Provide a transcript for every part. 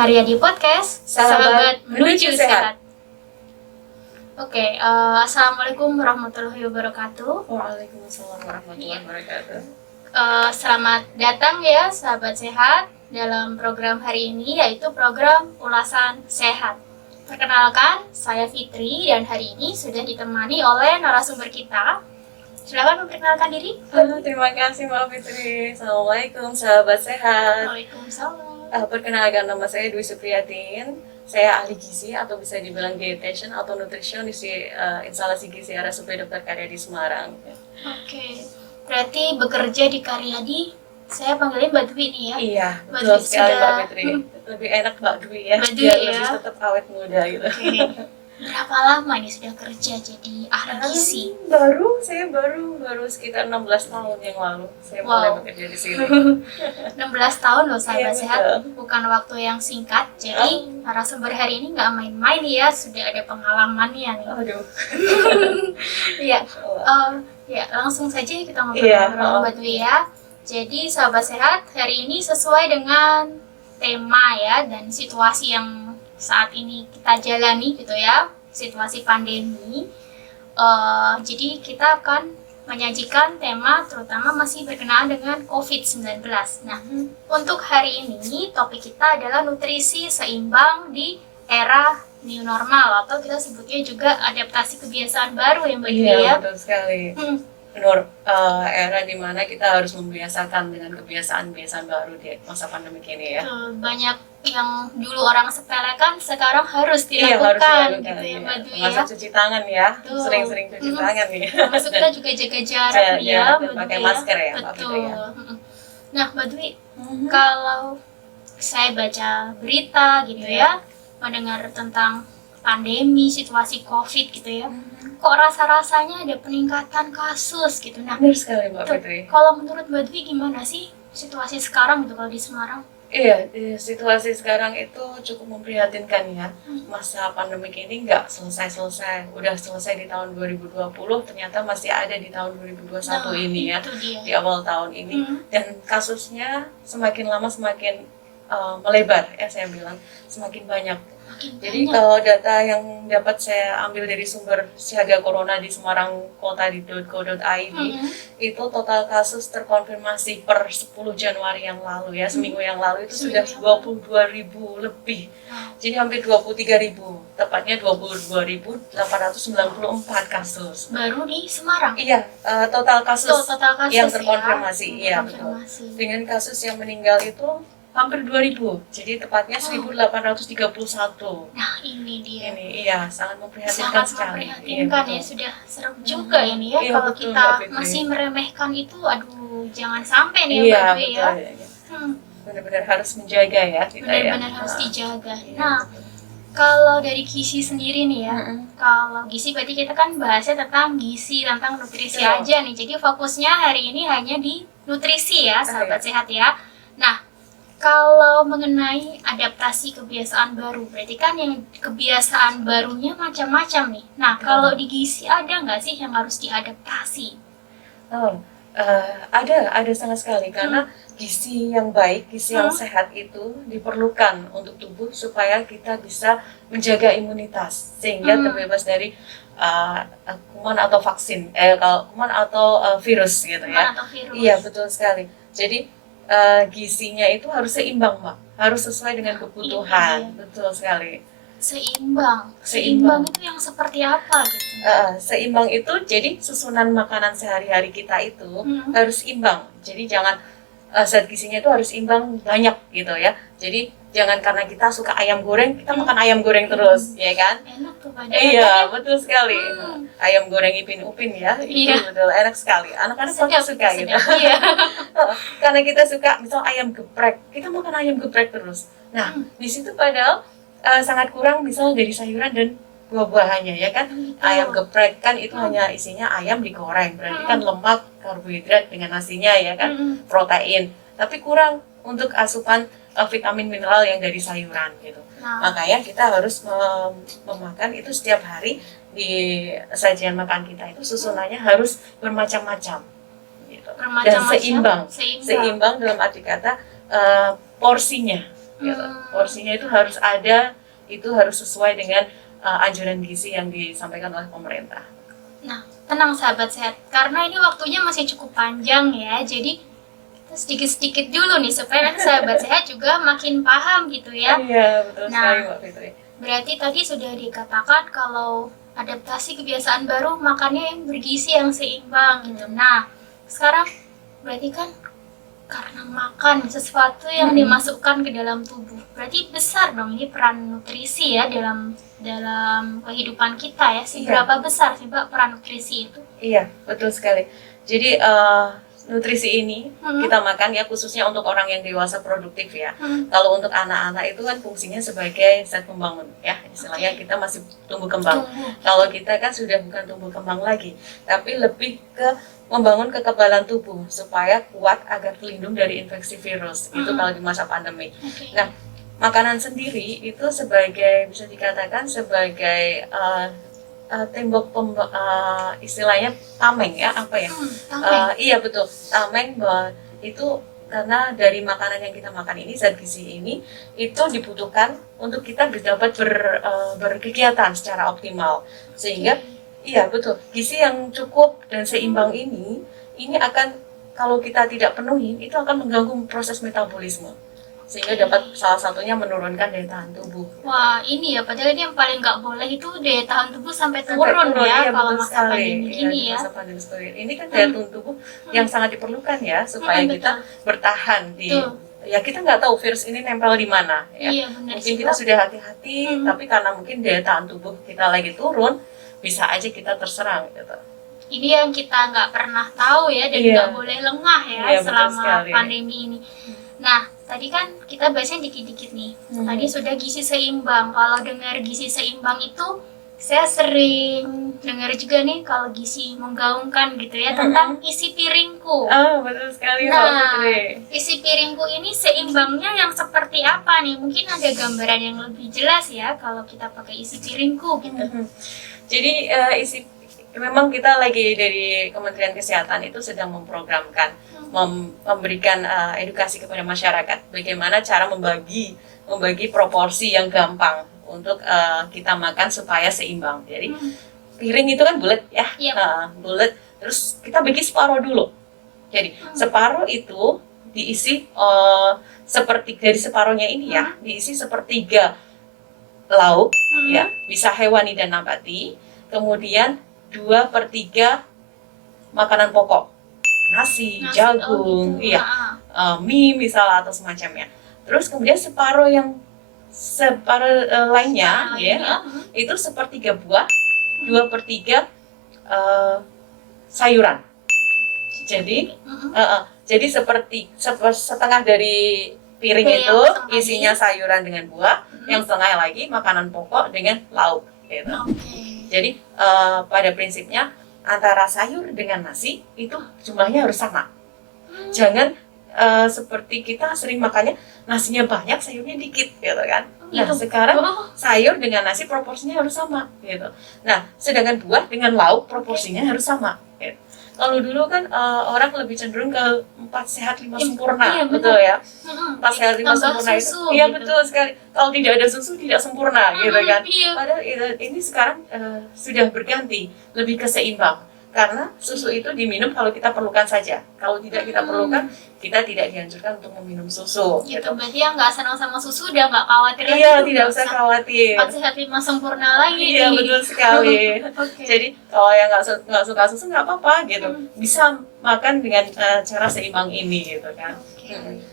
Karya di podcast Sahabat Menuju Sehat. Oke, Assalamualaikum warahmatullahi wabarakatuh. Waalaikumsalam warahmatullahi wabarakatuh. Selamat datang ya sahabat sehat dalam program hari ini, yaitu program ulasan sehat. Perkenalkan, saya Fitri dan hari ini sudah ditemani oleh narasumber kita. Silakan memperkenalkan diri. Halo, terima kasih Mbak Fitri. Assalamualaikum sahabat sehat. Waalaikumsalam. Perkenalkan, nama saya Dwi Supriyatin. Saya ahli gizi atau bisa dibilang dietitian atau nutritionist di instalasi gizi RSUP Dr. Karyadi Semarang. Oke, berarti bekerja di Karyadi, saya panggilnya Mbak Dwi nih ya? Iya, Mbak betul Dwi sekali sudah... Mbak Fitri. Lebih enak Mbak Dwi ya, Mbak Dwi biar ya. lebih tetap awet muda gitu. Oke. Berapa lama nih sudah kerja jadi ahli gizi? Saya baru sekitar 16 tahun yang lalu saya mulai bekerja di sini. 16 tahun loh sahabat Iya, sehat, betul. bukan waktu yang singkat. Jadi narasumber hari ini nggak main-main ya, sudah ada pengalamannya nih. Aduh. Iya, ya langsung saja kita Iya, ngobrol-ngobrol Mbak Dwi ya. Jadi sahabat sehat, hari ini sesuai dengan tema ya dan situasi yang saat ini kita jalani gitu ya, situasi pandemi. Jadi kita akan menyajikan tema terutama masih berkenaan dengan COVID-19. Nah, untuk hari ini topik kita adalah nutrisi seimbang di era new normal atau kita sebutnya juga adaptasi kebiasaan baru ya Mbak Dwi ya. Iya, betul sekali. Era di mana kita harus membiasakan dengan kebiasaan-kebiasaan baru di masa pandemi ini ya. Banyak yang dulu orang sepelekan sekarang harus Iya, harus dilakukan dilakukan, gitu ya iya. Mbak Dwi ya. Termasuk cuci tangan ya, Betul. sering-sering cuci tangan nih. Termasuk kita juga jaga jarak nih ya dan Mbak pakai Dwi masker ya, Mbak Betul. Fitri ya. Nah Mbak Dwi, kalau saya baca berita gitu ya, mendengar tentang pandemi, situasi COVID gitu ya, kok rasa-rasanya ada peningkatan kasus gitu. Nah, Benar sekali Mbak tuh, Fitri. kalau menurut Mbak Dwi gimana sih situasi sekarang gitu kalau di Semarang? Iya, situasi sekarang itu cukup memprihatinkan ya. Masa pandemik ini nggak selesai-selesai. Udah selesai di tahun 2020, ternyata masih ada di tahun 2021 ini ya. Itu dia. Di awal tahun ini. Dan kasusnya semakin lama semakin melebar ya, saya bilang. Semakin banyak. Jadi kalau data yang dapat saya ambil dari sumber Siaga Corona di Semarang Kota di .co.id, itu total kasus terkonfirmasi per 10 Januari yang lalu ya, seminggu yang lalu itu sudah 22.000 lebih. Jadi hampir 23.000, tepatnya 22.894 kasus. Baru di Semarang? Iya, total kasus yang terkonfirmasi. Ya? Iya, betul. Dengan kasus yang meninggal itu hampir 2.000, jadi tepatnya 1.831. Nah ini dia. Ini iya sangat memprihatinkan sekali. Memprihatinkan ya, sudah serem juga ini ya. Iya, kalau betul, kita Mbak Fitri. masih meremehkan itu, aduh jangan sampai nih Iya, Mbak Dwi ya. Benar-benar harus menjaga ya kita ya. Benar-benar harus dijaga. Iya, Nah, kalau dari gizi sendiri nih ya, kalau gizi berarti kita kan bahasnya tentang gizi, tentang nutrisi Betul. aja nih. Jadi fokusnya hari ini hanya di nutrisi ya, sahabat sehat ya. Nah, kalau mengenai adaptasi kebiasaan baru, berarti kan yang kebiasaan barunya macam-macam nih. Nah, kalau di gizi ada nggak sih yang harus diadaptasi? Ada sangat sekali karena gizi yang baik, gizi yang sehat itu diperlukan untuk tubuh supaya kita bisa menjaga imunitas sehingga terbebas dari kuman atau vaksin, kuman atau virus gitu ya. Kuman atau virus. Iya, betul sekali. Jadi gizinya itu harus seimbang, Mbak. Harus sesuai dengan kebutuhan. Betul sekali. Seimbang itu yang seperti apa gitu? Seimbang itu jadi susunan makanan sehari-hari kita itu harus imbang. Jadi jangan zat gizinya itu harus imbang banyak gitu ya. Jadi jangan karena kita suka ayam goreng, kita makan ayam goreng terus, ya kan? Enak tuh padahal. Iya, betul sekali. Ayam goreng Ipin Upin ya, itu Iya. betul enak sekali. Anak-anak pasti suka gitu. Iya. Karena kita suka misal ayam geprek, kita makan ayam geprek terus. Nah, di situ padahal sangat kurang misal dari sayuran dan buah-buahannya ya kan. Ayam geprek kan itu hanya isinya ayam digoreng, berarti kan lemak, karbohidrat dengan nasinya ya kan, protein. Tapi kurang untuk asupan vitamin mineral yang dari sayuran gitu. Makanya kita harus memakan itu setiap hari. Di sajian makan kita itu susunannya harus bermacam-macam gitu. Dan seimbang dalam arti kata porsinya gitu. Porsinya itu harus ada, itu harus sesuai dengan anjuran gizi yang disampaikan oleh pemerintah. Nah, tenang sahabat sehat, karena ini waktunya masih cukup panjang ya, jadi sedikit-sedikit dulu nih supaya nanti sahabat sehat juga makin paham gitu ya. Iya, betul sekali Nah, Mbak Fitri. berarti tadi sudah dikatakan kalau adaptasi kebiasaan baru makannya yang bergizi yang seimbang gitu. Nah, sekarang berarti kan karena makan sesuatu yang dimasukkan ke dalam tubuh, berarti besar dong ini peran nutrisi ya dalam kehidupan kita ya. Seberapa besar sih Mbak peran nutrisi itu? Iya, betul sekali. Jadi nutrisi ini kita makan ya khususnya untuk orang yang dewasa produktif ya. Kalau untuk anak-anak itu kan fungsinya sebagai zat pembangun ya. Istilahnya kita masih tumbuh kembang. Kalau kita kan sudah bukan tumbuh kembang lagi, tapi lebih ke membangun kekebalan tubuh supaya kuat agar terlindung dari infeksi virus. Itu kalau di masa pandemi. Nah, makanan sendiri itu sebagai bisa dikatakan sebagai tembok istilahnya tameng ya apa ya? Iya betul, tameng itu karena dari makanan yang kita makan ini zat gizi ini itu dibutuhkan untuk kita dapat berkegiatan secara optimal sehingga iya betul, gizi yang cukup dan seimbang ini akan kalau kita tidak penuhi itu akan mengganggu proses metabolisme sehingga dapat salah satunya menurunkan daya tahan tubuh. Wah ini ya, padahal ini yang paling nggak boleh itu daya tahan tubuh sampai turun ya iya, kalau masa pandemi gini ya. Masa pandemi seperti ini kan daya tahan tubuh yang sangat diperlukan ya supaya kita bertahan di ya kita nggak tahu virus ini nempel di mana ya. Iya, benar mungkin kita sudah hati-hati tapi karena mungkin daya tahan tubuh kita lagi turun bisa aja kita terserang gitu. Ini yang kita nggak pernah tahu ya dan nggak boleh lengah ya selama pandemi ini. Nah, tadi kan kita bahasnya dikit-dikit nih. Tadi sudah gizi seimbang. Kalau dengar gizi seimbang itu saya sering dengar juga nih kalau gizi menggaungkan gitu ya tentang isi piringku. Oh, betul sekali Mbak Putri. Isi piringku ini seimbangnya yang seperti apa nih? Mungkin ada gambaran yang lebih jelas ya kalau kita pakai isi piringku gitu. Jadi memang kita lagi dari Kementerian Kesehatan itu sedang memprogramkan memberikan edukasi kepada masyarakat bagaimana cara membagi proporsi yang gampang untuk kita makan supaya seimbang. Jadi piring itu kan bulat ya, bulat. Terus kita bagi separuh dulu. Jadi separuh itu diisi seperti dari separuhnya ini ya, diisi sepertiga lauk ya, bisa hewani dan nabati. Kemudian 2/3 makanan pokok. Nasi, jagung, mie misalnya atau semacamnya. Terus kemudian separuh lainnya ya, itu 1/3 buah, 2/3 sayuran. Jadi seperti setengah dari piring itu isinya sayuran dengan buah, yang setengah lagi makanan pokok dengan lauk gitu. Jadi pada prinsipnya antara sayur dengan nasi itu jumlahnya harus sama. Jangan seperti kita sering makannya nasinya banyak, sayurnya dikit gitu kan. Nah, sekarang sayur dengan nasi proporsinya harus sama gitu. Nah, sedangkan buah dengan lauk proporsinya harus sama gitu. Kalau dulu kan orang lebih cenderung ke 4 sehat 5 sempurna, betul ya? 4 sehat 5 sempurna itu, iya gitu. Betul sekali. Kalau tidak ada susu tidak sempurna, gitu kan? Padahal ini sekarang sudah berganti, lebih ke seimbang. Karena susu itu diminum kalau kita perlukan saja. Kalau tidak kita perlukan, kita tidak dianjurkan untuk meminum susu. Gitu. Berarti yang nggak senang sama susu udah nggak khawatir lagi. Iya, tidak usah khawatir. 4 sehat 5 sempurna lagi. Iya, betul sekali. Jadi kalau yang nggak suka susu nggak apa-apa gitu. Bisa makan dengan cara seimbang ini gitu kan.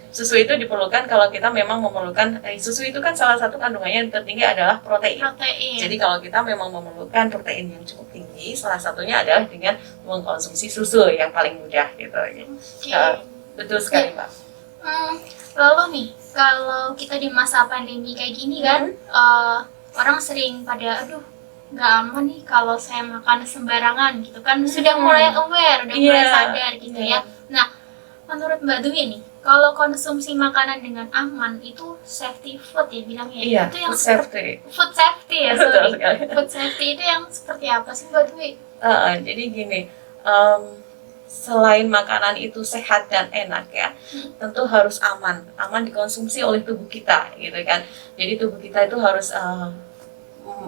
Susu itu diperlukan kalau kita memang memerlukan susu itu kan salah satu kandungannya yang tertinggi adalah protein. Jadi kalau kita memang memerlukan protein yang cukup tinggi, salah satunya adalah dengan mengkonsumsi susu yang paling mudah gitu. Betul sekali Mbak. Lalu nih, kalau kita di masa pandemi kayak gini kan, orang sering pada nggak aman nih kalau saya makan sembarangan gitu kan, sudah mulai aware, udah mulai sadar gitu ya. Nah, menurut Mbak Dwi nih, kalau konsumsi makanan dengan aman itu safety food ya bilangnya, itu yang food safety ya, sorry. Food safety itu yang seperti apa sih Mbak Dwi? Jadi gini, selain makanan itu sehat dan enak ya, tentu harus aman dikonsumsi oleh tubuh kita gitu kan. Jadi tubuh kita itu harus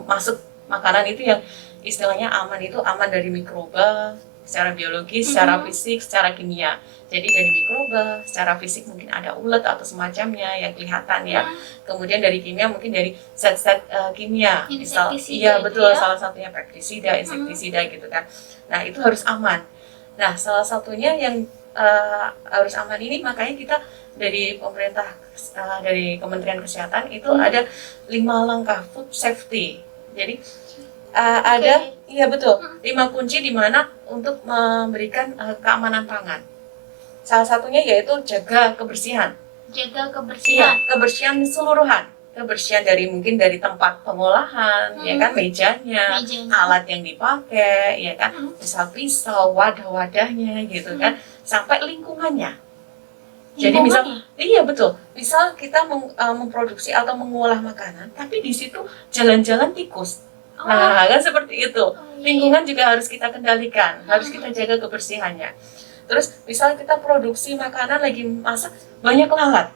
masuk makanan itu yang istilahnya aman, itu aman dari mikroba secara biologis, secara fisik, secara kimia. Jadi dari mikroba, secara fisik mungkin ada ulat atau semacamnya yang kelihatan ya. Kemudian dari kimia mungkin dari zat-zat kimia, misal iya betul, salah satunya pestisida, insektisida gitu kan. Nah itu harus aman. Nah salah satunya yang harus aman ini, makanya kita dari pemerintah, dari Kementerian Kesehatan itu ada 5 langkah food safety. Jadi ada, iya betul, 5 kunci di mana untuk memberikan keamanan pangan. Salah satunya yaitu jaga kebersihan. Jaga kebersihan. Iya, kebersihan keseluruhan. Kebersihan dari mungkin dari tempat pengolahan, ya kan, mejanya, alat yang dipakai, ya kan, misal pisau, wadah-wadahnya gitu kan, sampai lingkungannya. Jadi misal, iya betul, misal kita memproduksi atau mengolah makanan, tapi di situ jalan-jalan tikus. Nah, kan seperti itu. Lingkungan juga harus kita kendalikan, harus kita jaga kebersihannya. Terus misal kita produksi makanan lagi masak, banyak lalat.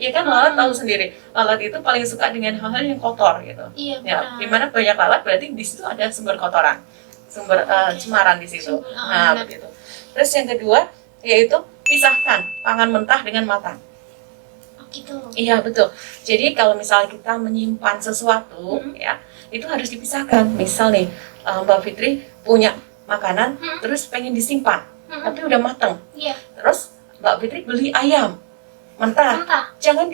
Ya kan, lalat tahu sendiri. Lalat itu paling suka dengan hal-hal yang kotor gitu. Iya, ya, dimana banyak lalat berarti di situ ada sumber kotoran, sumber cemaran di situ. Nah, begitu. Terus yang kedua yaitu pisahkan pangan mentah dengan matang. Gitu. Iya betul. Jadi kalau misalnya kita menyimpan sesuatu ya, itu harus dipisahkan. Misal nih Mbak Fitri punya makanan terus pengen disimpan, tapi udah matang. Terus Mbak Fitri beli ayam mentah. Jangan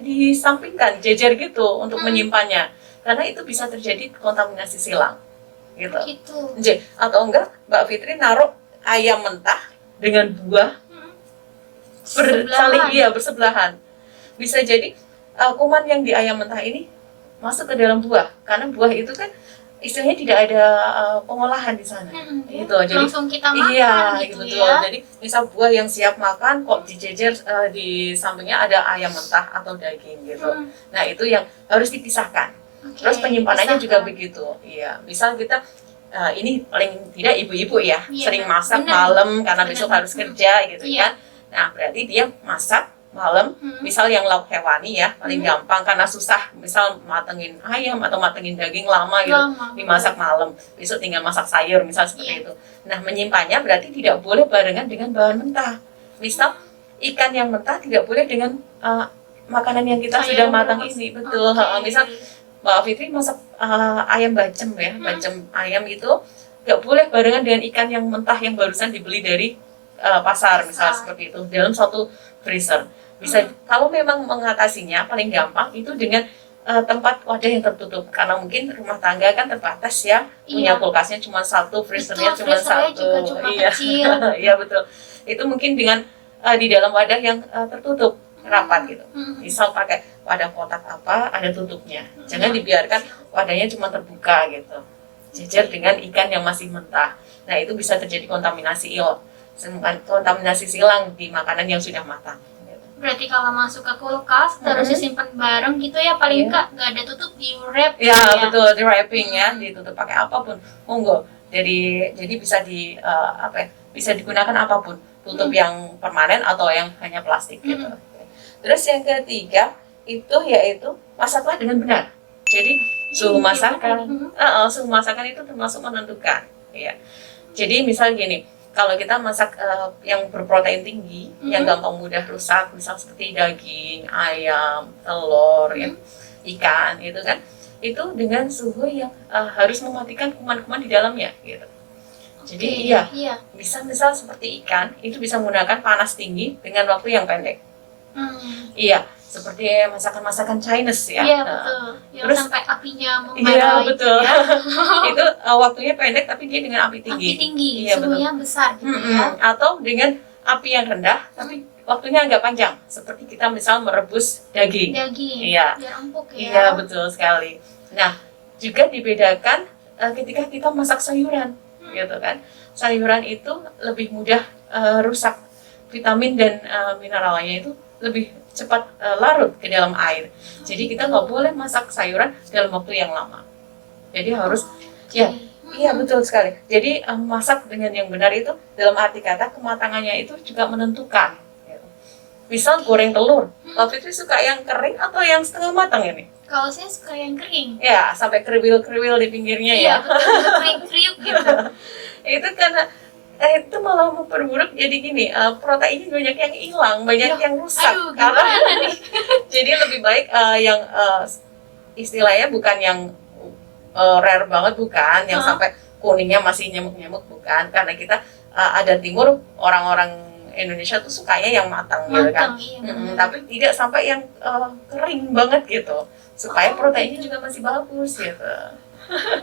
disampingkan jejer gitu untuk menyimpannya, karena itu bisa terjadi kontaminasi silang gitu. Jadi, atau enggak Mbak Fitri naruh ayam mentah dengan buah bersebelahan. Bisa jadi kuman yang di ayam mentah ini masuk ke dalam buah, karena buah itu kan istilahnya tidak ada pengolahan di sana. Gitu. Jadi langsung kita makan gitu betul. Ya. Jadi misal buah yang siap makan kok dijejer di sampingnya ada ayam mentah atau daging gitu. Nah, itu yang harus dipisahkan. Terus penyimpanannya juga begitu. Iya, misal kita ini paling tidak ibu-ibu ya, sering masak malam karena besok harus kerja gitu kan. Nah, berarti dia masak malam, misal yang lauk hewani ya, paling gampang karena susah, misal matengin ayam atau matengin daging lama gitu, dimasak malam, besok tinggal masak sayur, misal seperti itu. Nah, menyimpannya berarti tidak boleh barengan dengan bahan mentah. Misal ikan yang mentah tidak boleh dengan makanan yang kita sudah matang ini, betul. Misal Mbak Fitri masak ayam bacem ya, bacem ayam itu nggak boleh barengan dengan ikan yang mentah yang barusan dibeli dari pasar, misal seperti itu, dalam satu freezer. Bisa, kalau memang mengatasinya paling gampang itu dengan tempat wadah yang tertutup, karena mungkin rumah tangga kan terbatas ya, punya kulkasnya cuma satu, freezernya cuma satu, kecil. Iya betul. Itu mungkin dengan di dalam wadah yang tertutup rapat gitu. Misal pakai wadah kotak apa, ada tutupnya. Jangan dibiarkan wadahnya cuma terbuka gitu, jejer dengan ikan yang masih mentah. Nah, itu bisa terjadi kontaminasi kontaminasi silang di makanan yang sudah matang. Berarti kalau masuk ke kulkas terus disimpan bareng gitu ya, paling nggak ada tutup, di wrap ya, betul, di wrapping ya, ditutup pakai apapun monggo. Jadi bisa bisa digunakan apapun, tutup yang permanen atau yang hanya plastik gitu. Terus yang ketiga itu yaitu masaklah dengan benar. Jadi suhu masakan itu termasuk menentukan ya. Jadi misal gini, kalau kita masak yang berprotein tinggi, yang gampang mudah rusak, misal seperti daging, ayam, telur, ikan, itu kan, itu dengan suhu yang harus mematikan kuman-kuman di dalamnya, gitu. Jadi bisa misal seperti ikan, itu bisa menggunakan panas tinggi dengan waktu yang pendek. Iya, seperti masakan-masakan Chinese ya. Iya, betul. Yang terus sampai apinya membara. Iya, betul. Ya. Itu waktunya pendek tapi dia dengan api tinggi. Api tinggi, iya, suhunya besar gitu ya. Atau dengan api yang rendah tapi waktunya agak panjang. Seperti kita misal merebus daging. Iya. Biar empuk ya. Iya, betul sekali. Nah, juga dibedakan ketika kita masak sayuran, gitu kan. Sayuran itu lebih mudah rusak. Vitamin dan mineralnya itu lebih cepat larut ke dalam air. Jadi kita nggak boleh masak sayuran dalam waktu yang lama. Jadi harus Iya, betul sekali. Jadi masak dengan yang benar itu dalam arti kata kematangannya itu juga menentukan. Gitu. Misal goreng telur, Mbak Fitri suka yang kering atau yang setengah matang ini? Kalau saya suka yang kering. Ya, sampai kriwil-kriwil di pinggirnya Iya, ya. betul, kriuk-kriuk gitu. Itu karena itu malah memperburuk jadi gini, proteinnya banyak yang hilang, banyak Loh, yang rusak. aduh, Karena gimana nih? jadi lebih baik yang istilahnya bukan yang rare banget, bukan yang sampai kuningnya masih nyemuk-nyemuk, bukan, karena kita ada timur orang-orang Indonesia tuh sukanya yang matang gitu kan. Iya, Tapi tidak sampai yang kering banget gitu, supaya proteinnya juga masih bagus gitu.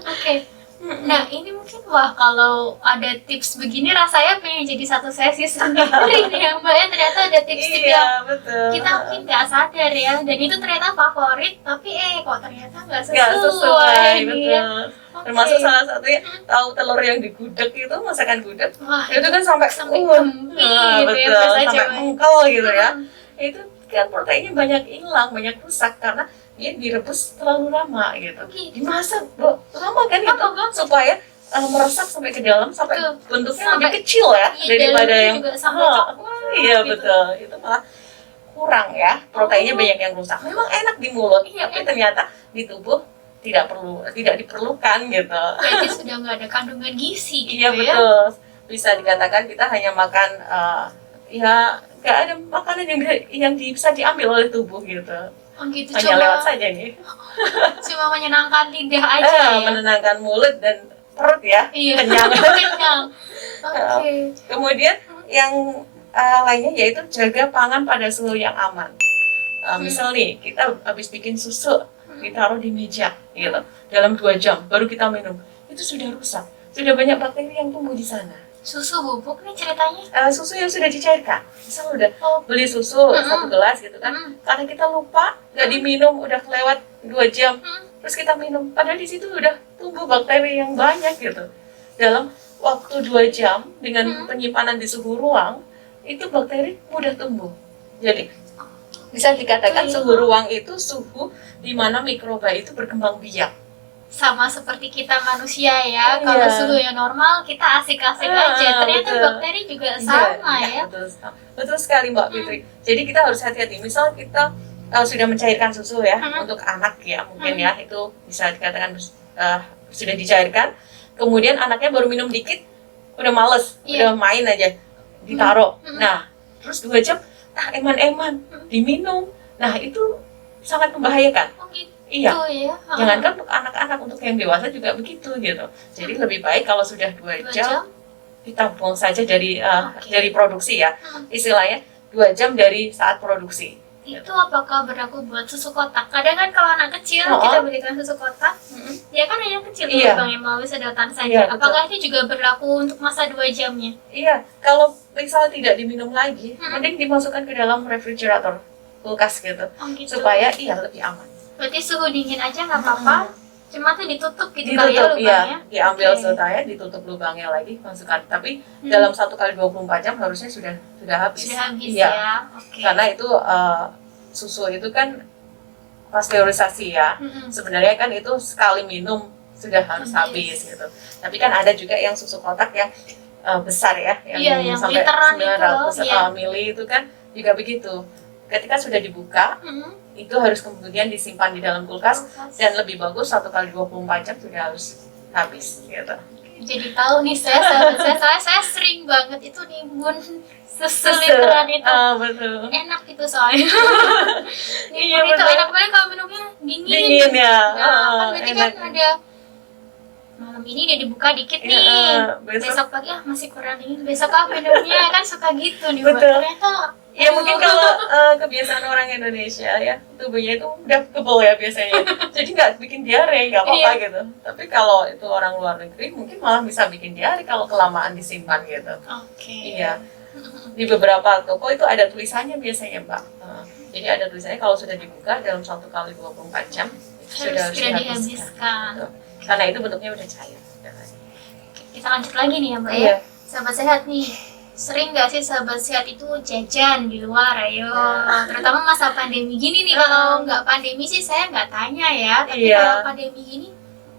Oke. Nah, ini mungkin wah kalau ada tips begini rasanya pengen jadi satu sesi sendiri nih ya Mbak ya. Ternyata ada tips-tips yang Iya, betul. kita mungkin nggak sadar ya, dan itu ternyata favorit tapi kok ternyata nggak Nggak sesuai, nih ya. betul. Termasuk salah satunya tahu telur yang digudeg itu, masakan gudeg Wah, itu kan sampai kempis gitu ya, betul, biasa sampai cewek. mengkel gitu ya. Itu kan proteinnya banyak hilang, banyak rusak karena dia direbus terlalu lama gitu. Dimasak lama kan itu supaya meresap sampai ke dalam, sampai bentuknya Sampai- lebih kecil ya daripada dalamnya yang juga sampai coklat iya gitu. betul, itu malah kurang ya, proteinnya banyak yang rusak. Memang enak di mulut, tapi ternyata di tubuh tidak diperlukan gitu. Berarti sudah nggak ada kandungan gizi gitu Iya ya. betul, bisa dikatakan kita hanya makan ya nggak ada makanan yang bisa diambil oleh tubuh gitu, Oh gitu, hanya lewat saja nih. cuma menyenangkan lidah aja ya. Menenangkan mulut dan perut ya, Iya. kenyang. Kenyang. Oke. Kemudian yang lainnya yaitu jaga pangan pada suhu yang aman. Misal nih kita habis bikin susu, ditaruh di meja gitu, dalam 2 jam baru kita minum, itu sudah rusak, sudah banyak bakteri yang tumbuh di sana. Susu bubuk nih ceritanya. Susu yang sudah dicairkan, misal udah beli susu 1 gelas gitu kan, karena kita lupa nggak diminum, udah kelewat 2 jam, terus kita minum, padahal di situ udah tumbuh bakteri yang banyak gitu. Dalam waktu 2 jam dengan penyimpanan di suhu ruang, itu bakteri mudah tumbuh. Jadi bisa dikatakan suhu ruang itu suhu di mana mikroba itu berkembang biak. Sama seperti kita manusia ya. Kalau suhunya normal kita asik-asik aja. Ternyata betul. bakteri juga sama ya. Betul sekali Mbak Fitri. Jadi kita harus hati-hati. Misal kita sudah mencairkan susu ya untuk anak ya, mungkin ya itu bisa dikatakan sudah dicairkan. Kemudian anaknya baru minum dikit, udah males, udah main aja, ditaruh. Nah, terus 2 jam, eman-eman, diminum. Nah itu sangat membahayakan. Iya, ya. jangankan untuk anak-anak, untuk yang dewasa juga begitu gitu. Jadi lebih baik kalau sudah 2 jam kita buang saja dari produksi ya. Istilahnya 2 jam dari saat produksi. Itu apakah berlaku buat susu kotak? Kadang kan kalau anak kecil kita berikan susu kotak, ya kan hanya kecil lubangnya melalui sedotan saja. Apakah itu juga berlaku untuk masa 2 jamnya? Iya, kalau misal tidak diminum lagi, mending dimasukkan ke dalam refrigerator, kulkas gitu, supaya lebih aman. Berarti suhu dingin aja nggak apa-apa, cuma tuh ditutup gitu kali ya lubangnya. Iya, diambil setanya, ditutup lubangnya lagi, masukkan. Tapi dalam 1 kali 24 jam harusnya sudah habis. Sudah habis ya. Karena itu susu itu kan pasteurisasi ya. Sebenarnya kan itu sekali minum sudah harus habis gitu. Tapi kan ada juga yang susu kotak yang besar ya, yang sampai 900 mili itu kan juga begitu. Ketika sudah dibuka, itu harus kemudian disimpan di dalam kulkas, dan lebih bagus 1 kali 24 jam sudah harus habis gitu. Jadi tahu nih saya sering banget itu nimbun susu literan itu. Betul. Enak itu soalnya. Iya, itu betul. enak banget kalau minumnya dingin. Dingin ya. Kan berarti kan ada malam ini dia dibuka dikit nih, besok pagi masih kurang dingin, besok minumnya kan suka gitu nih. Betul. Ternyata ya mungkin kalau kebiasaan orang Indonesia ya, tubuhnya itu udah kebal ya biasanya, jadi nggak bikin diare, nggak apa-apa gitu. Tapi kalau itu orang luar negeri mungkin malah bisa bikin diare kalau kelamaan disimpan gitu. Iya, di beberapa toko itu ada tulisannya biasanya Mbak. Jadi ada tulisannya kalau sudah dibuka dalam 1 kali 24 jam sudah harus dihabiskan. Karena itu bentuknya udah cair. Kita lanjut lagi nih ya Mbak ya. Sahabat sehat nih, sering nggak sih sahabat sehat itu jajan di luar? Ayo, terutama masa pandemi gini nih. Kalau nggak pandemi sih saya nggak tanya ya, tapi kalau pandemi gini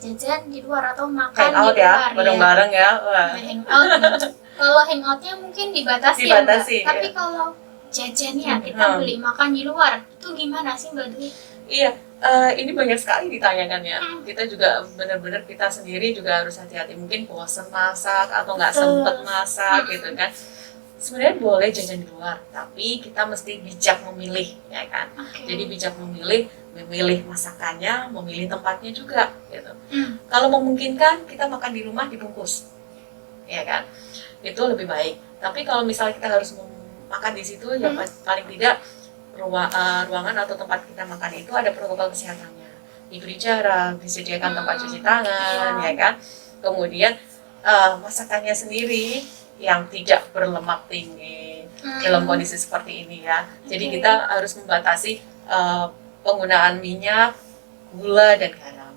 jajan di luar atau makan hangout di ya, luar bareng-bareng ya. Wah. Nah, hangout kalau hangoutnya mungkin dibatasi ya Mbak. Dibatasi, Tapi ya. kalau jajannya kita beli makan di luar itu gimana sih Mbak Dwi? Iya, ini banyak sekali ditanyakan ya. Kita juga benar-benar kita sendiri juga harus hati-hati. Mungkin bosan masak atau nggak Betul. sempet masak gitu kan. Sebenarnya boleh jajan di luar, tapi kita mesti bijak memilih, ya kan. Oke. Jadi bijak memilih masakannya, memilih tempatnya juga, gitu. Hmm. Kalau memungkinkan kita makan di rumah dibungkus, ya kan. Itu lebih baik. Tapi kalau misalnya kita harus makan di situ, ya paling tidak ruangan atau tempat kita makan itu ada protokol kesehatannya, diberi jarak, disediakan tempat cuci tangan, ya kan. Kemudian masakannya sendiri yang tidak berlemak tinggi dalam kondisi seperti ini ya. Jadi kita harus membatasi penggunaan minyak, gula dan garam.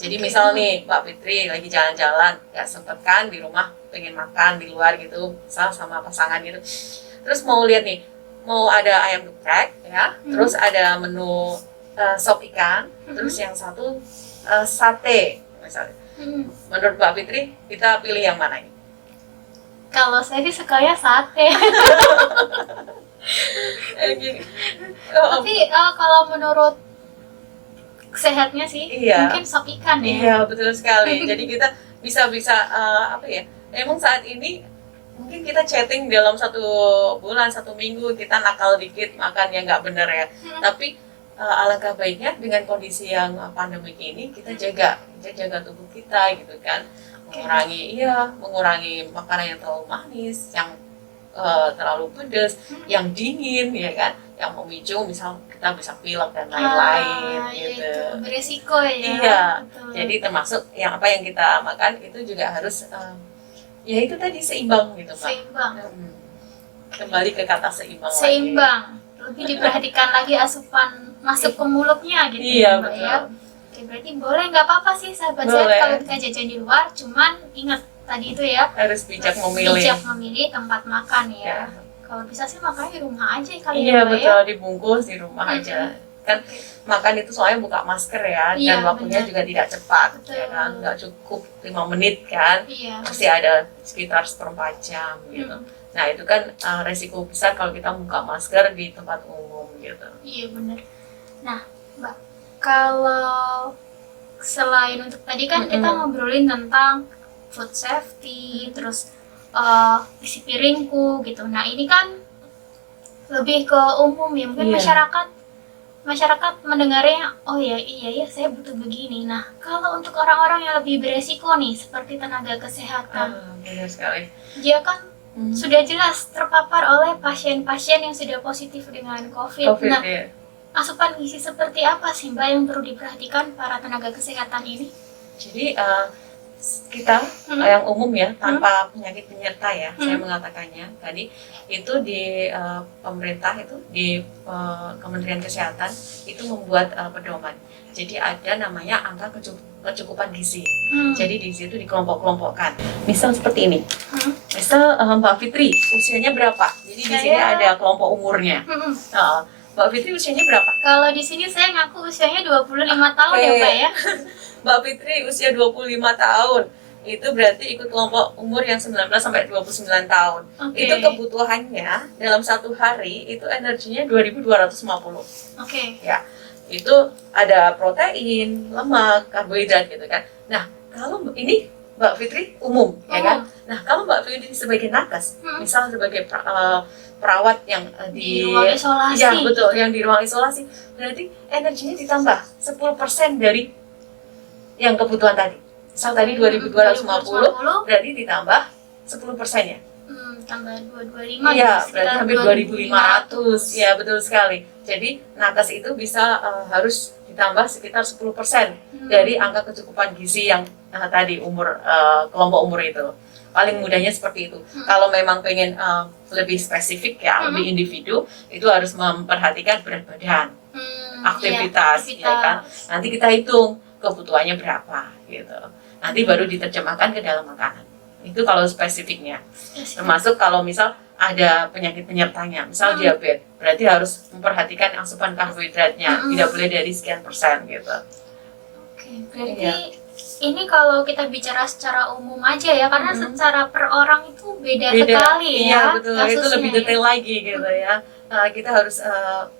Jadi misal nih Mbak Fitri lagi jalan-jalan, nggak sempet kan di rumah pengen makan di luar gitu, misal sama pasangan gitu. Terus mau lihat nih, mau ada ayam geprek ya, terus ada menu sop ikan, terus yang satu sate misalnya. Menurut Mbak Fitri, kita pilih yang mana ini? Kalau saya sih sukanya sate. Gini. Tapi kalau menurut sehatnya sih Iya. mungkin sop ikan ya. Iya, betul sekali. Jadi kita bisa apa ya? Emang saat ini mungkin kita chatting dalam 1 bulan, 1 minggu kita nakal dikit makan yang nggak bener ya. Tapi alangkah baiknya dengan kondisi yang pandemik ini kita jaga tubuh kita gitu kan. Mengurangi makanan yang terlalu manis, yang terlalu pedas, yang dingin ya kan, yang memicu misal kita bisa pilek dan lain-lain gitu. Itu beresiko ya. Iya. Betul. Jadi termasuk yang apa yang kita makan itu juga harus ya itu tadi seimbang gitu Pak. Seimbang. Kembali ke kata seimbang. Seimbang. Lebih diperhatikan lagi asupan masuk ke mulutnya gitu Iya, Mbak betul. ya. Oke, berarti boleh nggak apa-apa sih sahabat Boleh. sehat kalau kita jajan di luar, cuman ingat tadi itu ya, Harus bijak memilih. bijak memilih tempat makan ya. Ya. Kalau bisa sih makannya di rumah aja kali Iya ya Mbak ya. betul, dibungkus di rumah aja. Kan makan itu soalnya buka masker ya, Iya, dan waktunya benar. juga tidak cepat, Betul. ya kan, nggak cukup 5 menit kan, Iya. pasti ada sekitar 1/4 jam gitu. Nah itu kan resiko besar kalau kita buka masker di tempat umum gitu. Iya benar. Nah Mbak, kalau selain untuk tadi kan kita ngobrolin tentang food safety, terus isi piringku gitu. Nah ini kan lebih ke umum ya, mungkin Iya. masyarakat mendengarnya, oh ya iya ya saya butuh begini. Nah kalau untuk orang-orang yang lebih beresiko nih, seperti tenaga kesehatan, Benar sekali. dia kan sudah jelas terpapar oleh pasien-pasien yang sudah positif dengan COVID. Nah, ya. asupan gizi seperti apa sih Mbak yang perlu diperhatikan para tenaga kesehatan ini? Jadi kita yang umum ya, tanpa penyakit penyerta ya, saya mengatakannya tadi itu di pemerintah itu di Kementerian Kesehatan itu membuat pedoman. Jadi ada namanya angka kecukupan gizi. Jadi di situ dikelompok-kelompokkan. Misal seperti ini. Misal Mbak Fitri usianya berapa? Jadi di sini ada kelompok umurnya. Mbak Fitri usianya berapa? Kalau di sini saya ngaku usianya 25 tahun ya Mbak ya. Mbak Fitri usia 25 tahun. Itu berarti ikut kelompok umur yang 19 sampai 29 tahun. Itu kebutuhannya dalam 1 hari itu energinya 2250. Ya. Itu ada protein, lemak, karbohidrat gitu kan. Nah, kalau ini Mbak Fitri umum, ya kan? Nah, kalau Mbak Fitri sebagai nakes, misal sebagai perawat yang di ruang isolasi. Ya, betul, yang di ruang isolasi, berarti energinya ditambah 10% dari yang kebutuhan tadi. Misal tadi 2250, berarti ditambah 10% ya. Tambah 225. Iya, berarti hampir 2500. Ya, betul sekali. Jadi nakes itu bisa harus ditambah sekitar 10% dari angka kecukupan gizi yang tadi kelompok umur itu. Paling mudahnya seperti itu. Kalau memang pengen lebih spesifik ya, lebih individu, itu harus memperhatikan berat badan, aktivitas, ya kan. Nanti kita hitung kebutuhannya berapa gitu. Nanti baru diterjemahkan ke dalam makanan. Itu kalau spesifiknya. Termasuk kalau misal ada penyakit penyertanya, misal diabetes, berarti harus memperhatikan asupan karbohidratnya, tidak boleh dari sekian persen gitu. Oke, berarti Iya. ini kalau kita bicara secara umum aja ya, karena secara per orang itu beda sekali Iya ya betul, itu kasusnya lebih ya. detail lagi gitu ya. Kita harus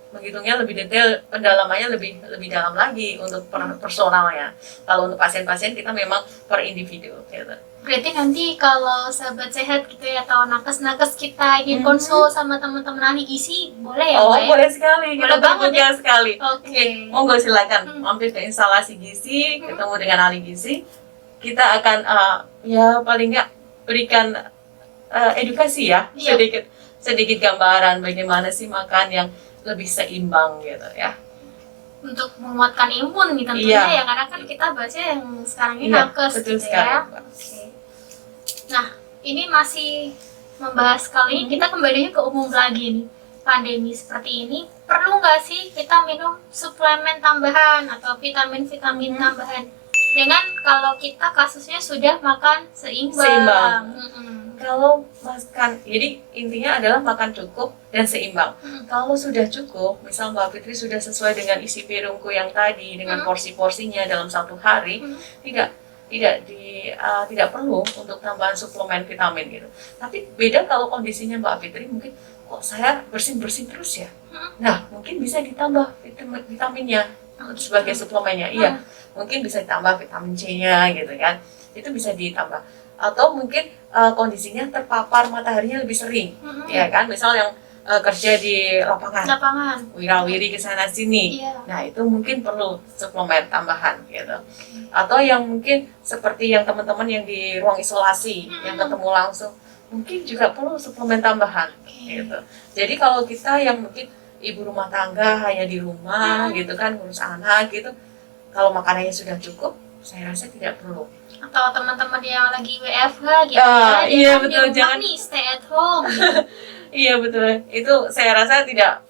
menghitungnya lebih detail, pendalamannya lebih lebih dalam lagi untuk personalnya. Kalau untuk pasien-pasien kita memang per individu gitu. Berarti nanti kalau sahabat sehat gitu ya, atau nakes-nakes kita ingin konsul sama teman-teman ahli gizi, boleh ya Oh, Mbak ya? boleh sekali, kita Boleh banget terbuka ya? sekali. Oke. Monggo silakan mampir ke instalasi gizi, ketemu dengan ahli gizi. Kita akan ya paling nggak berikan edukasi ya, Iya. sedikit gambaran bagaimana sih makan yang lebih seimbang gitu ya. Untuk menguatkan imun nih tentunya Iya. ya, karena kan kita bahasnya yang sekarang ini Iya, nakes betul gitu sekali, ya. Mbak. Oke. Nah, ini masih membahas kali ini, kita kembalinya ke umum lagi nih. Pandemi seperti ini, perlu nggak sih kita minum suplemen tambahan atau vitamin-vitamin tambahan? Dengan kalau kita kasusnya sudah makan seimbang. Seimbang. Mm-mm. Kalau makan, jadi intinya adalah makan cukup dan seimbang. Kalau sudah cukup, misal Mbak Fitri sudah sesuai dengan isi piringku yang tadi, dengan porsi-porsinya dalam satu hari, tidak perlu untuk tambahan suplemen vitamin gitu. Tapi beda kalau kondisinya Mbak Fitri, mungkin kok saya bersin-bersin terus ya. Nah, mungkin bisa ditambah vitaminnya sebagai suplemennya. Iya, mungkin bisa ditambah vitamin C-nya gitu kan. Itu bisa ditambah. Atau mungkin kondisinya terpapar mataharinya lebih sering, ya kan? Misal yang kerja di lapangan, wirawiri ke sana sini. Iya. Nah, itu mungkin perlu suplemen tambahan gitu. Atau yang mungkin seperti yang teman-teman yang di ruang isolasi yang ketemu langsung, mungkin juga perlu suplemen tambahan gitu. Jadi kalau kita yang mungkin ibu rumah tangga hanya di rumah gitu kan, ngurus anak gitu, kalau makanannya sudah cukup, saya rasa tidak perlu. Atau teman-teman yang lagi WFH gitu Iya, jangan betul, di rumah jangan. nih, stay at home gitu. Iya betul, itu saya rasa tidak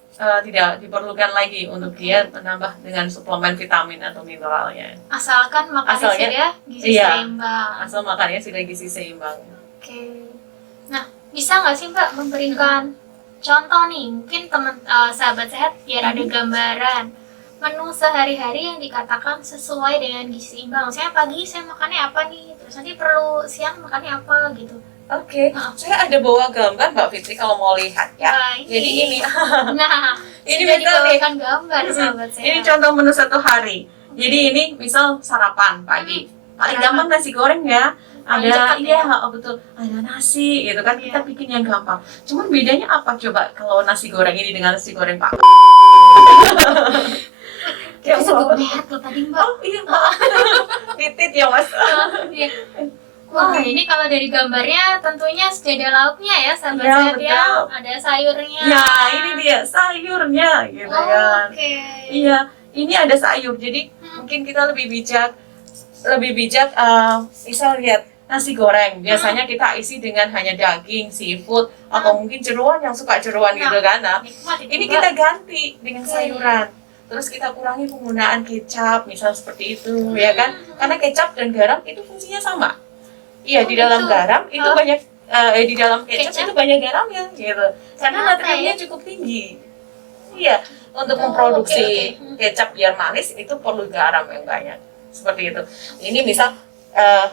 diperlukan lagi untuk dia menambah dengan suplemen vitamin atau mineralnya. Asalkan makannya Asalnya, sudah gizi iya. seimbang. Asal makannya sudah gizi seimbang. Oke. Nah, bisa nggak sih Mbak memberikan contoh nih, mungkin sahabat sehat biar ada gambaran menu sehari-hari yang dikatakan sesuai dengan gizi seimbang. Misalnya pagi saya makannya apa nih, terus nanti perlu siang makannya apa gitu. Oke, saya ada bawa gambar Mbak Fitri kalau mau lihat ya. Wah, Jadi ini, Nah, ini sudah misal nih, dibawakan gambar sahabat sehat. ini contoh menu satu hari. Jadi ini misal sarapan pagi. Paling gampang nasi goreng ya. Paling Ada cepat ya. betul. Ada nasi gitu kan, kita bikin yang gampang. Cuman bedanya apa coba kalau nasi goreng ini dengan nasi goreng Pak? Kita sebut merek loh tadi Mbak. Oh iya Mbak. Titit ya Mas. Iya. Wah, ini kalau dari gambarnya tentunya sudah ada lauknya ya sahabat Iya, sehat ya. betul. Ada sayurnya. Ya ini dia sayurnya gitu kan. Oke. Iya, ini ada sayur. Jadi mungkin kita lebih bijak misal lihat nasi goreng. Biasanya kita isi dengan hanya daging, seafood, atau mungkin jeroan yang suka jeroan gitu kan. Nah, Nikmat itu, ini Mbak. kita ganti dengan sayuran. Terus kita kurangi penggunaan kecap, misal seperti itu, ya kan? Karena kecap dan garam itu fungsinya sama. Iya, di dalam gitu. garam itu banyak, di dalam kecap Kecap? itu banyak garamnya, gitu. Karena Kenapa natriumnya ya? cukup tinggi. Iya, untuk Oh, memproduksi oke. kecap biar manis itu perlu garam yang banyak. Seperti itu. Ini misal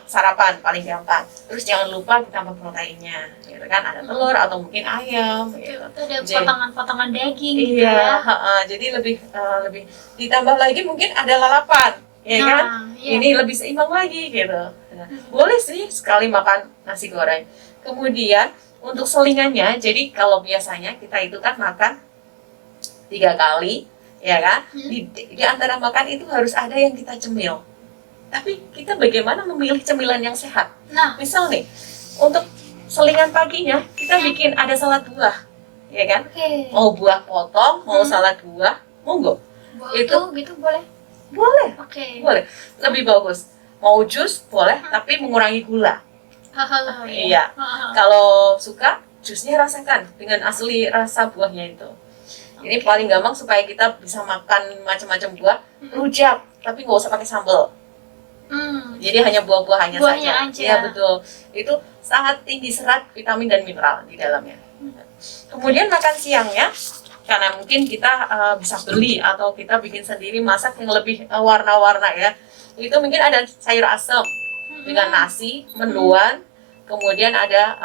sarapan paling gampang. Terus jangan lupa ditambah proteinnya, gitu kan? Ada telur atau mungkin ayam, gitu. Itu ada Jadi- potongan-potongan daging gitu Iya, ya. jadi lebih ditambah lagi mungkin ada lalapan, ya kan? Iya. Ini lebih seimbang lagi gitu. Nah, boleh sih sekali makan nasi goreng. Kemudian untuk selingannya, jadi kalau biasanya kita itu kan makan 3 kali, ya kan? Di antara makan itu harus ada yang kita cemil. Tapi kita bagaimana memilih cemilan yang sehat? Nah, Misal nih, untuk selingan paginya kita bikin ada salad buah, ya kan? oke. Mau buah potong, mau salad buah, monggo. Itu gitu boleh. Boleh, Oke. boleh. Lebih bagus. Mau jus boleh, tapi mengurangi gula. Hahaha, Iya. Hahaha. Kalau suka, jusnya rasakan dengan asli rasa buahnya itu. Ini paling gampang supaya kita bisa makan macam-macam buah, rujak, tapi nggak usah pakai sambal. Jadi hanya buah-buahannya Buahnya saja. aja. Iya betul. Itu sangat tinggi serat, vitamin dan mineral di dalamnya. Kemudian makan siangnya, karena mungkin kita bisa beli atau kita bikin sendiri masak yang lebih warna-warna ya. Itu mungkin ada sayur asem dengan nasi, mendoan, kemudian ada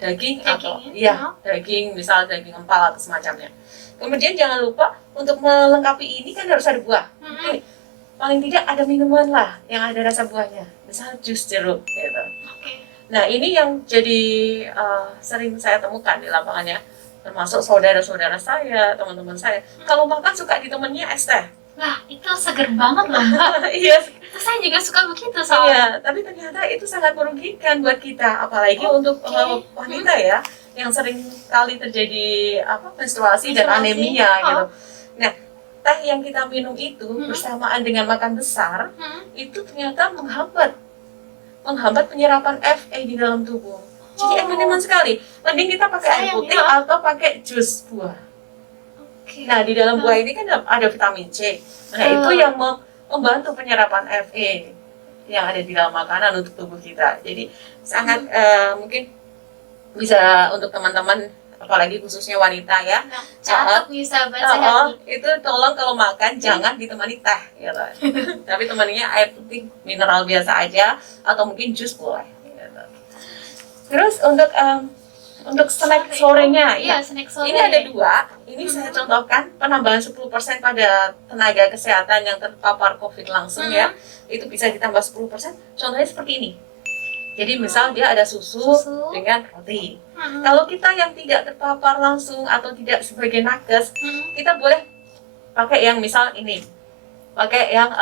daging atau daging, misal daging empal atau semacamnya. Kemudian jangan lupa untuk melengkapi ini kan harus ada buah. Oke. Paling tidak ada minuman lah yang ada rasa buahnya, misal jus jeruk gitu. Nah ini yang jadi sering saya temukan di lapangannya, termasuk saudara-saudara saya, teman-teman saya. Kalau makan suka ditemani es teh. Wah, itu seger banget loh Mbak. Iya. Itu saya juga suka begitu soalnya. Iya, tapi ternyata itu sangat merugikan buat kita, apalagi untuk wanita ya, yang sering kali terjadi menstruasi dan anemia gitu. Nah, teh yang kita minum itu bersamaan dengan makan besar itu ternyata menghambat penyerapan Fe di dalam tubuh. Jadi eman-eman sekali. Mending kita pakai air putih atau pakai jus buah. Nah, di dalam buah ini kan ada vitamin C. Nah, itu yang membantu penyerapan Fe yang ada di dalam makanan untuk tubuh kita. Jadi sangat mungkin bisa untuk teman-teman, apalagi khususnya wanita ya. Nah, catat nih sahabat sehat. Itu tolong kalau makan jangan ditemani teh, gitu. Tapi temaninya air putih mineral biasa aja atau mungkin jus boleh. Gitu. Terus untuk snack sorenya, snack sore. Ini ada 2. Ini saya contohkan penambahan 10% pada tenaga kesehatan yang terpapar COVID langsung ya. Itu bisa ditambah 10%. Contohnya seperti ini. Jadi misal dia ada susu dengan roti. Kalau kita yang tidak terpapar langsung atau tidak sebagai nakes, kita boleh pakai yang misal ini. Pakai yang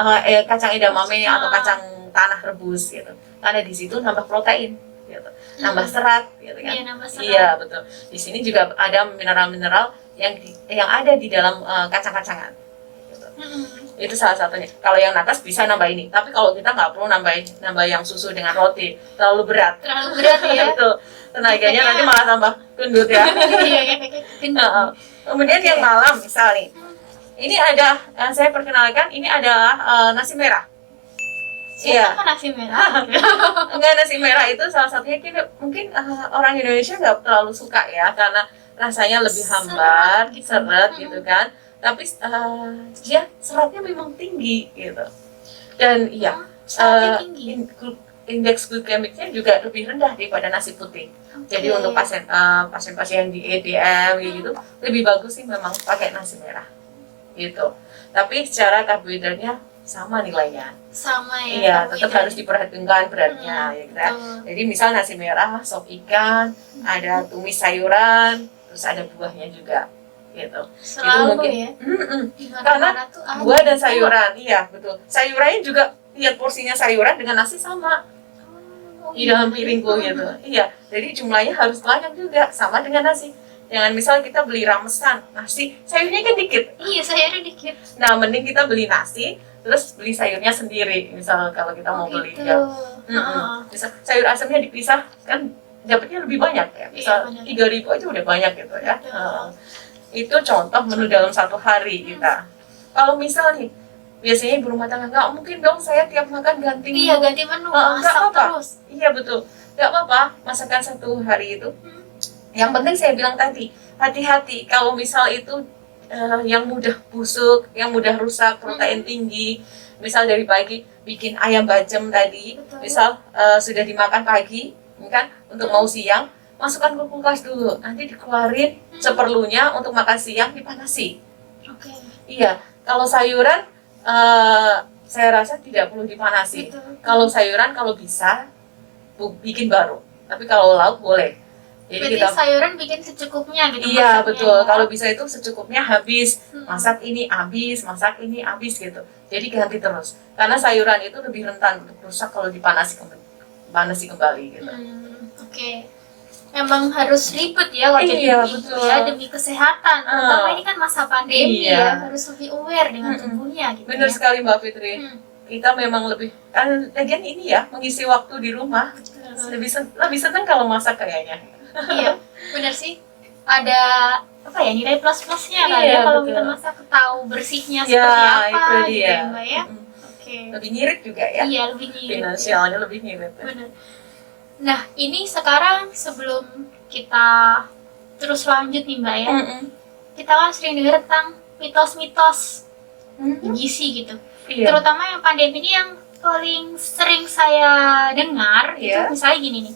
kacang edamame atau kacang tanah rebus gitu. Karena di situ nambah protein gitu. Nambah serat gitu kan. Iya, betul. Di sini juga ada mineral-mineral yang ada di dalam kacang-kacangan. Gitu. Itu salah satunya. Kalau yang nakes bisa nambah ini, tapi kalau kita nggak perlu nambah yang susu dengan roti, terlalu berat ya. Itu tenaganya nanti malah tambah gendut ya. Kemudian yang malam misal nih, ini ada saya perkenalkan, ini adalah nasi merah. Iya. Nasi merah. Enggak, nasi merah itu salah satunya mungkin orang Indonesia nggak terlalu suka ya, karena rasanya lebih hambar, seret gitu kan. Tapi dia seratnya memang tinggi gitu. Dan indeks glikemiknya juga lebih rendah daripada nasi putih. Jadi untuk pasien-pasien di EDM gitu lebih bagus sih memang pakai nasi merah gitu. Tapi secara karbohidratnya sama nilainya. Sama ya. Iya, tetap harus diperhitungkan beratnya ya kan. Jadi misal nasi merah, sop ikan, ada tumis sayuran, terus ada buahnya juga gitu. Selalu itu ya. Karena buah dan sayuran, iya betul. Sayurannya juga lihat porsinya sayuran dengan nasi sama. Di dalam piringku gitu. Iya, jadi jumlahnya harus banyak juga sama dengan nasi. Jangan misal kita beli ramesan, nasi, sayurnya kan dikit. Iya, sayurnya dikit. Nah, mending kita beli nasi, terus beli sayurnya sendiri. Misal kalau kita mau beli ya. Misal sayur asamnya dipisah, kan dapatnya lebih banyak ya. Misal 3.000 aja udah banyak gitu ya. Itu contoh menu dalam satu hari kita. Kalau misal nih, biasanya ibu rumah tangga, nggak mungkin dong saya tiap makan ganti menu. Iya, ganti menu, masak terus. Iya betul, nggak apa-apa masakan satu hari itu. Yang penting saya bilang tadi, hati-hati kalau misal itu yang mudah busuk, yang mudah rusak, protein tinggi. Misal dari pagi bikin ayam bacem tadi, misal sudah dimakan pagi, kan untuk mau siang, masukkan ke kulkas dulu, nanti dikeluarin seperlunya untuk makan siang dipanasi. Iya, kalau sayuran saya rasa tidak perlu dipanasi. Kalau sayuran kalau bisa bikin baru, tapi kalau lauk boleh. Jadi sayuran bikin secukupnya gitu. Iya betul. Ya. Kalau bisa itu secukupnya habis. Masak ini habis, masak ini habis gitu. Jadi ganti terus. Karena sayuran itu lebih rentan untuk rusak kalau dipanasi kembali gitu. Memang harus ribet ya kalau jadi ibu ya, demi kesehatan. Terutama ini kan masa pandemi ya, harus lebih aware dengan tubuhnya gitu. Benar sekali Mbak Fitri. Kita memang lebih lagian ini ya, mengisi waktu di rumah. Lebih senang kalau masak kayaknya. Iya, benar sih. Ada nilai plus-plusnya kan ya kalau kita masak, tahu bersihnya seperti apa gitu ya Mbak ya. Lebih ngirit juga ya. Iya, lebih ngirit. Finansialnya lebih ngirit. Benar. Nah, ini sekarang sebelum kita terus lanjut nih Mbak ya. kita kan sering dengar tentang mitos-mitos gizi gitu. Iya. Terutama yang pandemi ini yang paling sering saya dengar itu Iya. misalnya gini nih.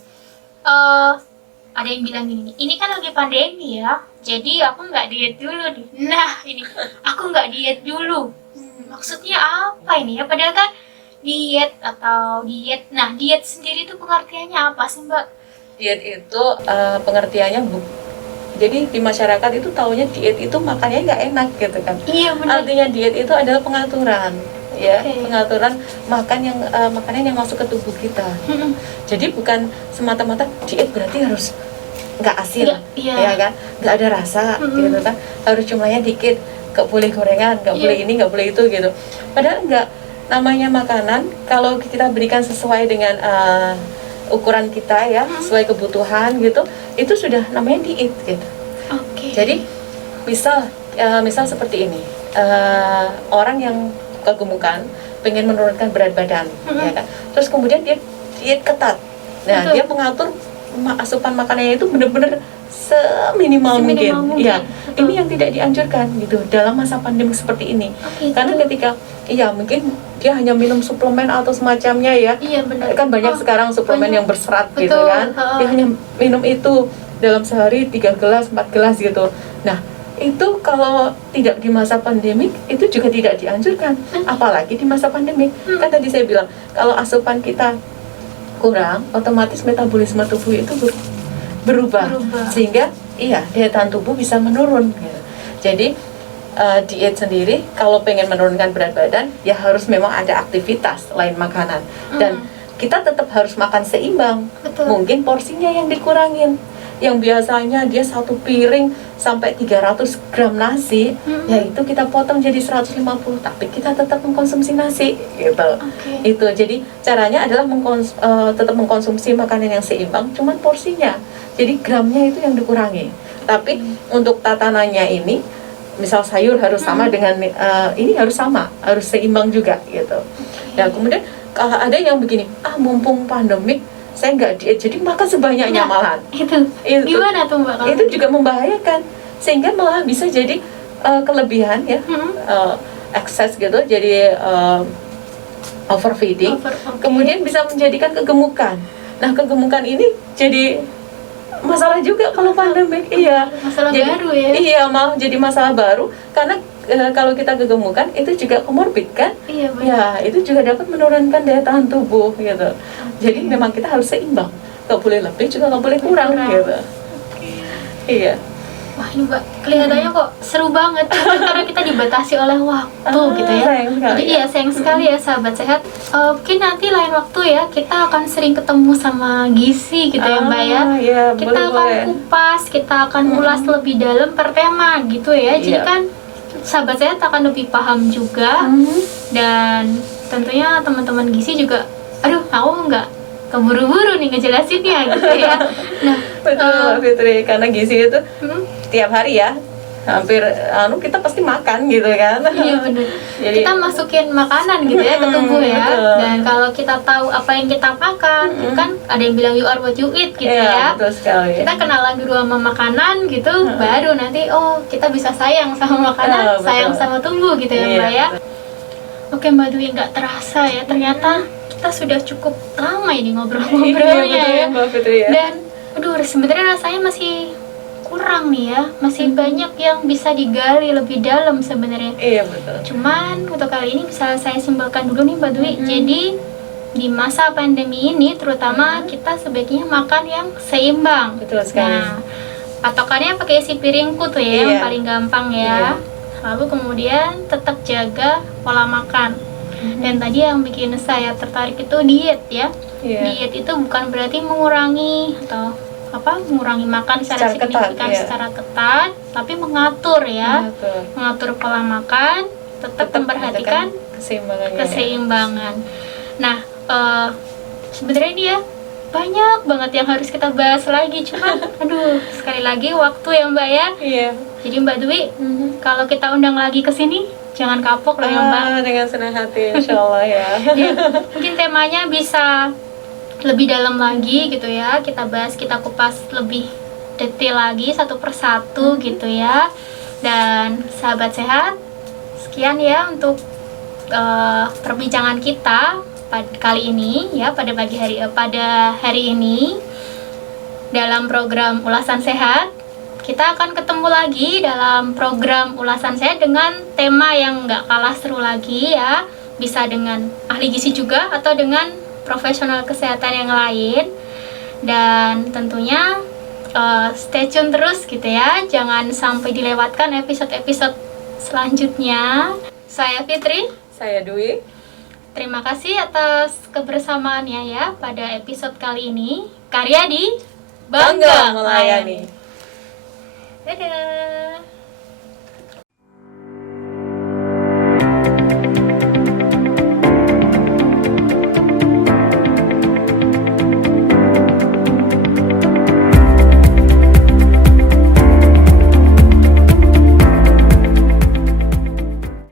Ada yang bilang gini nih, ini kan lagi pandemi ya, jadi aku nggak diet dulu nih. Nah ini, aku nggak diet dulu. Maksudnya apa ini ya? Padahal kan diet atau diet. Nah diet sendiri itu pengertiannya apa sih Mbak? Diet itu pengertiannya jadi di masyarakat itu taunya diet itu makannya nggak enak gitu kan. Iya benar. Artinya diet itu adalah pengaturan, ya, Oke. pengaturan makanan yang masuk ke tubuh kita. Jadi bukan semata-mata diet berarti harus nggak asin, Iya. ya kan, nggak ada rasa, gitu kan, harus jumlahnya dikit, nggak boleh gorengan, nggak boleh ini, nggak boleh itu, gitu. Padahal nggak, namanya makanan kalau kita berikan sesuai dengan ukuran kita ya, sesuai kebutuhan gitu, itu sudah namanya diet gitu. Oke. Jadi misal seperti ini, orang yang kegemukan pengen menurunkan berat badan, ya kan, terus kemudian dia diet ketat. Nah, Betul. dia mengatur asupan makanannya itu benar-benar seminimal mungkin. Ya, Betul. ini yang tidak dianjurkan gitu dalam masa pandemi seperti ini. Oke, Karena betul. ketika mungkin dia hanya minum suplemen atau semacamnya ya. Iya benar. Kan banyak sekarang suplemen banyak. yang berserat gitu Betul. kan. Dia hanya minum itu dalam sehari 3 gelas, 4 gelas gitu. Nah, itu kalau tidak di masa pandemik itu juga tidak dianjurkan, apalagi di masa pandemik. Kan tadi saya bilang kalau asupan kita kurang, otomatis metabolisme tubuh itu berubah. Sehingga daya tahan tubuh bisa menurun gitu. Jadi diet sendiri kalau pengen menurunkan berat badan ya harus memang ada aktivitas lain makanan, dan kita tetap harus makan seimbang. Betul. Mungkin porsinya yang dikurangin, yang biasanya dia 1 piring sampai 300 gram nasi, ya itu kita potong jadi 150, tapi kita tetap mengkonsumsi nasi gitu. Itu jadi caranya adalah tetap mengkonsumsi makanan yang seimbang, cuman porsinya, jadi gramnya itu yang dikurangi. Tapi untuk tatanannya ini, misal sayur harus sama dengan ini harus sama, harus seimbang juga gitu. Nah kemudian kalau ada yang begini, mumpung pandemik saya nggak diet, jadi makan sebanyaknya malahan. Itu gimana tuh Mbak? Itu juga membahayakan, sehingga malah bisa jadi kelebihan ya, excess gitu, jadi overfeeding. Kemudian bisa menjadikan kegemukan. Nah kegemukan ini jadi masalah juga kalau pandemik. Masalah jadi, baru ya. Iya, malah jadi masalah baru karena kalau kita kegemukan itu juga komorbid kan. Iya benar. Ya, itu juga dapat menurunkan daya tahan tubuh gitu. Jadi memang kita harus seimbang, nggak boleh lebih juga nggak boleh kurang gitu. Iya. Wah ini Mbak, kelihatannya kok seru banget karena kita dibatasi oleh waktu gitu ya. Sayang sekali. Jadi sayang sekali ya sahabat sehat. Mungkin nanti lain waktu ya kita akan sering ketemu sama gizi gitu ya Mbak ya. Iya, Kita akan kupas, kita akan ulas lebih dalam per tema gitu ya. Jadi kan sahabat sehat akan lebih paham juga, dan tentunya teman-teman gizi juga, aduh aku nggak keburu-buru nih ngejelasinnya gitu ya. Nah betul Mbak Fitri, karena gizi itu tiap hari ya hampir kita pasti makan gitu kan. Iya benar. Jadi, kita masukin makanan gitu ya ke tubuh ya. betul. Dan kalau kita tahu apa yang kita makan, itu kan ada yang bilang you are what you eat gitu ya. Betul sekali. Kita kenalan dulu sama makanan gitu, baru nanti kita bisa sayang sama makanan, betul. sayang sama tubuh gitu ya Mbak ya. Betul. Oke Mbak Dwi, nggak terasa ya ternyata kita sudah cukup lama ini ngobrol-ngobrolnya ya. Mbak Fitri ya. Dan aduh sebenarnya rasanya masih kurang nih ya, masih banyak yang bisa digali lebih dalam sebenarnya. Iya betul. Cuman untuk kali ini bisa saya simpulkan dulu nih Mbak Dwi. Jadi di masa pandemi ini terutama kita sebaiknya makan yang seimbang. Betul sekali. Nah, patokannya pakai isi piringku tuh ya, yang paling gampang ya. Lalu kemudian tetap jaga pola makan. Dan tadi yang bikin saya tertarik itu diet ya. Diet itu bukan berarti mengurangi atau mengurangi makan secara signifikan secara ketat, tapi mengatur ya. Mengatur pola makan, tetap memperhatikan keseimbangan. Nah, sebenarnya ini ya banyak banget yang harus kita bahas lagi, cuman aduh sekali lagi waktu ya Mbak ya. Iya. Jadi Mbak Dwi, kalau kita undang lagi ke sini jangan kapok loh ya Mbak. Dengan senang hati insyaallah ya. Ya, mungkin temanya bisa lebih dalam lagi gitu ya, kita bahas, kita kupas lebih detail lagi satu persatu gitu ya. Dan sahabat sehat, sekian ya untuk perbincangan kita pada kali ini ya, pada hari ini dalam program Ulasan Sehat. Kita akan ketemu lagi dalam program Ulasan Sehat dengan tema yang nggak kalah seru lagi ya. Bisa dengan ahli gizi juga atau dengan profesional kesehatan yang lain. Dan tentunya stay tune terus gitu ya. Jangan sampai dilewatkan episode-episode selanjutnya. Saya Fitri. Saya Dwi. Terima kasih atas kebersamaannya ya pada episode kali ini. Karyadi Bangga melayani. Dadah.